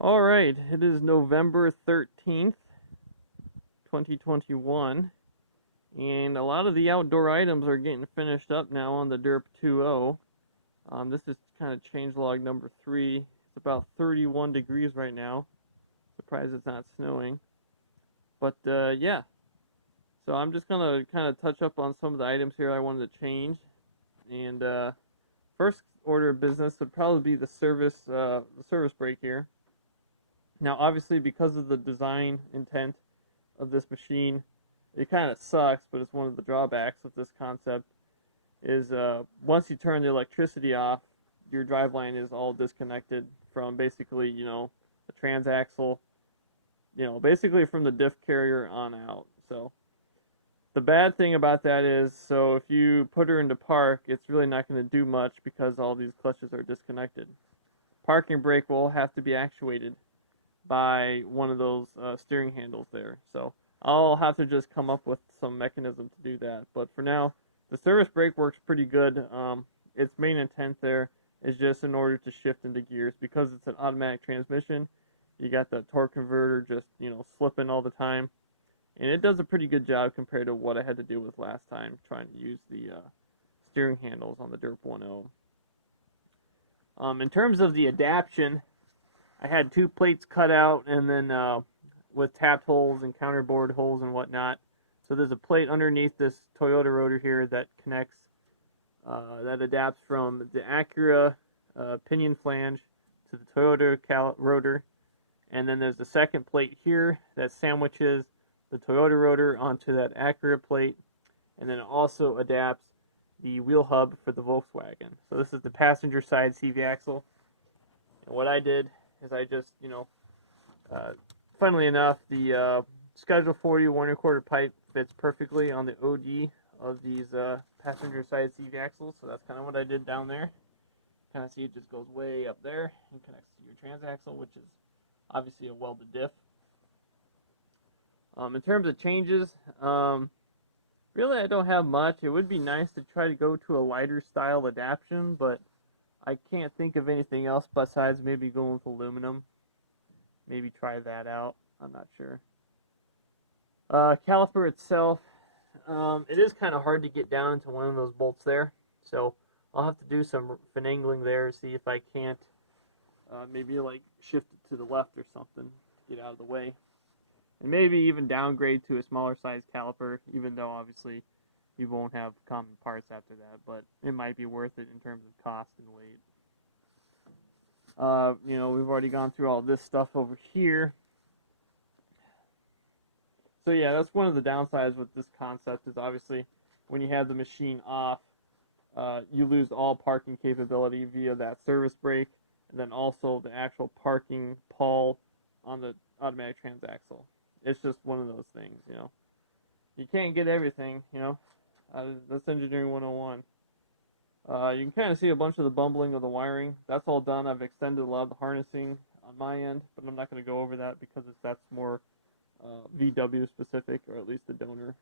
Alright, it is November 13th, 2021, and a lot of the outdoor items are getting finished up now on the Derp 2.0. This is kind of changelog number 3. It's about 31 degrees right now. Surprised it's not snowing. But yeah, so I'm just going to kind of touch up on some of the items here I wanted to change. And first order of business would probably be the service brake here. Now, obviously, because of the design intent of this machine, it kind of sucks, but it's one of the drawbacks of this concept. Is once you turn the electricity off, your driveline is all disconnected from basically, the transaxle, basically from the diff carrier on out. So the bad thing about that is, so if you put her into park, it's really not going to do much because all these clutches are disconnected. Parking brake will have to be actuated by one of those steering handles there. So I'll have to just come up with some mechanism to do that. But for now, the service brake works pretty good. Its main intent there is just in order to shift into gears. Because it's an automatic transmission, you got the torque converter just, slipping all the time. And it does a pretty good job compared to what I had to do with last time, trying to use the steering handles on the Derp 1.0. In terms of the adaption, I had two plates cut out and then with tapped holes and counterboard holes and whatnot. So there's a plate underneath this Toyota rotor here that connects, that adapts from the Acura pinion flange to the Toyota rotor. And then there's a second plate here that sandwiches the Toyota rotor onto that Acura plate. And then it also adapts the wheel hub for the Volkswagen. So this is the passenger side CV axle. And what I did is I just, funnily enough, the Schedule 40 1/4 pipe fits perfectly on the OD of these passenger side CV axles. So that's kind of what I did down there. Kind of see it just goes way up there and connects to your transaxle, which is obviously a welded diff. In terms of changes, really I don't have much. It would be nice to try to go to a lighter style adaptation, but I can't think of anything else besides maybe going with aluminum. Maybe try that out. I'm not sure. Caliper itself, it is kind of hard to get down into one of those bolts there. So I'll have to do some finagling there, see if I can't maybe like shift it to the left or something to get out of the way. And maybe even downgrade to a smaller size caliper, even though obviously you won't have common parts after that, but it might be worth it in terms of cost and weight. We've already gone through all this stuff over here. So yeah, that's one of the downsides with this concept is obviously when you have the machine off, you lose all parking capability via that service brake, and then also the actual parking pawl on the automatic transaxle. It's just one of those things, You can't get everything, That's engineering 101. You can kind of see a bunch of the bumbling of the wiring. That's all done. I've extended a lot of the harnessing on my end, but I'm not going to go over that because that's more VW specific, or at least the donor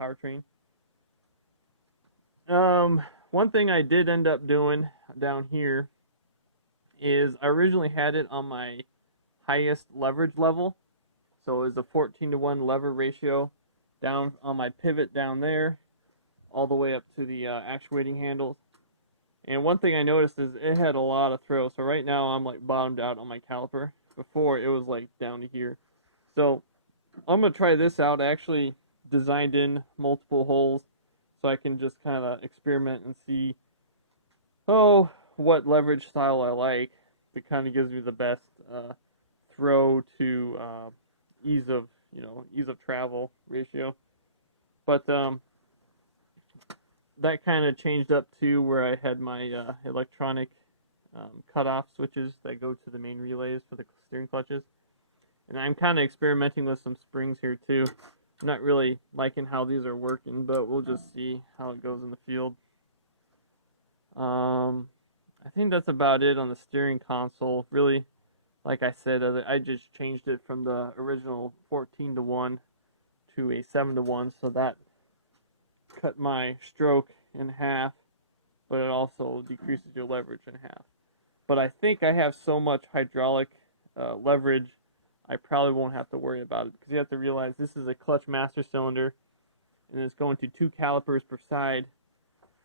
powertrain. One thing I did end up doing down here is I originally had it on my highest leverage level. So it was a 14-to-1 lever ratio down on my pivot down there, all the way up to the actuating handles. And one thing I noticed is it had a lot of throw. So right now I'm like bottomed out on my caliper. Before it was like down to here. So I'm going to try this out. I actually designed in multiple holes so I can just kind of experiment and see, what leverage style I like. It kind of gives me the best throw to ease of travel ratio. But that kind of changed up to where I had my electronic cutoff switches that go to the main relays for the steering clutches. And I'm kind of experimenting with some springs here too. I'm not really liking how these are working, but we'll just see how it goes in the field. I think that's about it on the steering console. Really, like I said, I just changed it from the original 14-to-1 to a 7-to-1, so that cut my stroke in half, but it also decreases your leverage in half. But I think I have so much hydraulic leverage, I probably won't have to worry about it, because you have to realize this is a clutch master cylinder, and it's going to 2 calipers per side,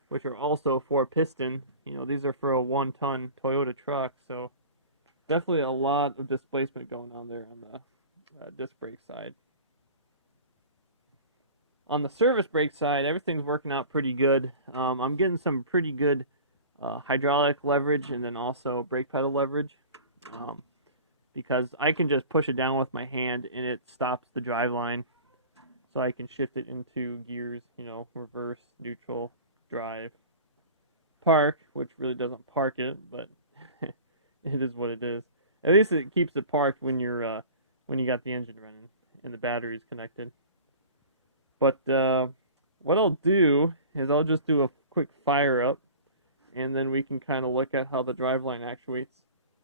which are also 4 piston. You know, these are for a 1-ton Toyota truck, so definitely a lot of displacement going on there on the disc brake side. On the service brake side, everything's working out pretty good. I'm getting some pretty good hydraulic leverage, and then also brake pedal leverage, because I can just push it down with my hand and it stops the drive line, so I can shift it into gears, you know, reverse, neutral, drive, park, which really doesn't park it, but it is what it is. At least it keeps it parked when you're when you got the engine running and the battery's connected. But what I'll do is I'll just do a quick fire up, and then we can kind of look at how the driveline actuates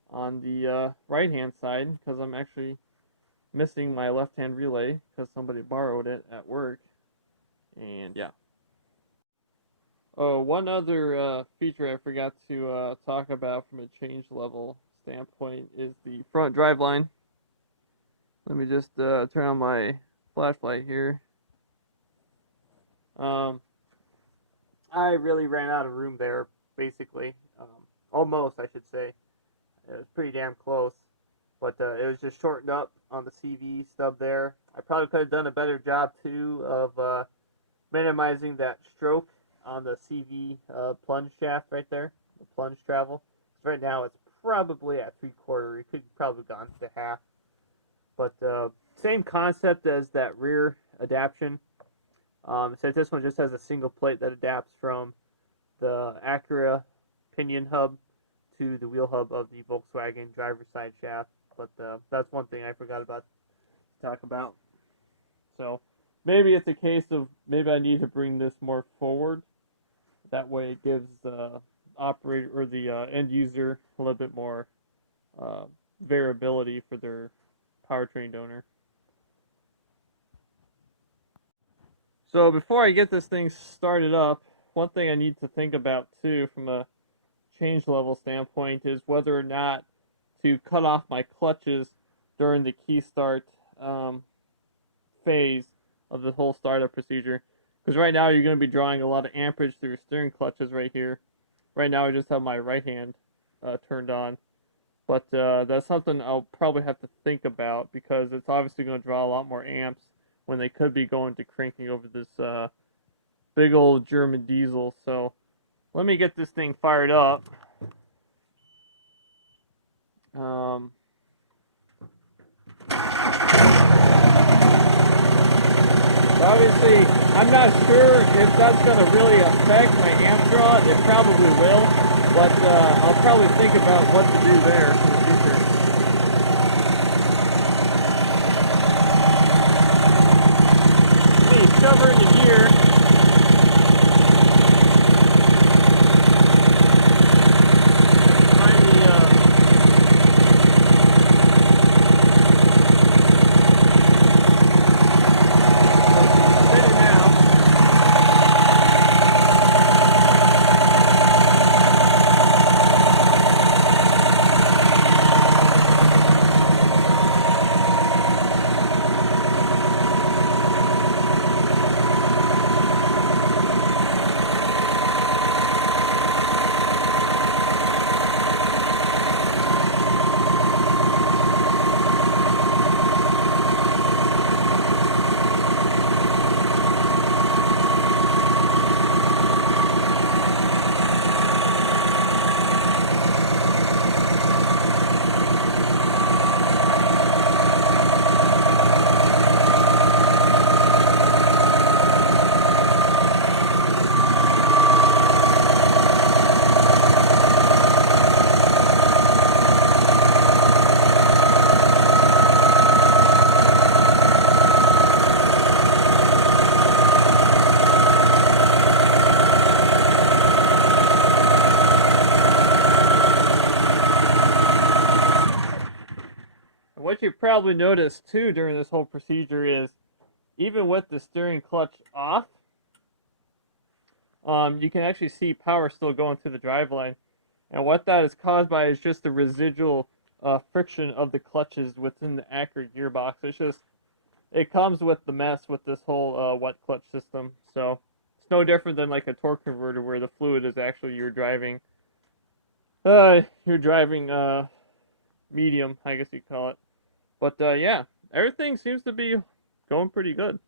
on the right hand side, because I'm actually missing my left hand relay because somebody borrowed it at work. And yeah. Oh, one other feature I forgot to talk about from a change level standpoint is the front driveline. Let me just turn on my flashlight here. I really ran out of room there, basically. Almost, I should say. It was pretty damn close. But it was just shortened up on the CV stub there. I probably could have done a better job, too, of minimizing that stroke on the CV plunge shaft right there, the plunge travel. So right now it's probably at 3/4. It could probably gone to half. But same concept as that rear adaptation. Since this one just has a single plate that adapts from the Acura pinion hub to the wheel hub of the Volkswagen driver's side shaft. But that's one thing I forgot about to talk about. So maybe it's a case of maybe I need to bring this more forward. That way it gives the operator or the end user a little bit more variability for their powertrain donor. So before I get this thing started up, one thing I need to think about too from a change level standpoint is whether or not to cut off my clutches during the key start phase of the whole startup procedure. Because right now you're going to be drawing a lot of amperage through your steering clutches right here. Right now I just have my right hand turned on. But that's something I'll probably have to think about, because it's obviously going to draw a lot more amps when they could be going to cranking over this big old German diesel. So let me get this thing fired up. Obviously, I'm not sure if that's going to really affect my amp draw. It probably will, but I'll probably think about what to do there in the future. See, shove her into gear. What you probably noticed too during this whole procedure is, even with the steering clutch off, you can actually see power still going through the driveline. And what that is caused by is just the residual friction of the clutches within the Acura gearbox. It's just, it comes with the mess with this whole wet clutch system. So it's no different than like a torque converter where the fluid is actually your driving medium, I guess you call it. But yeah, everything seems to be going pretty good.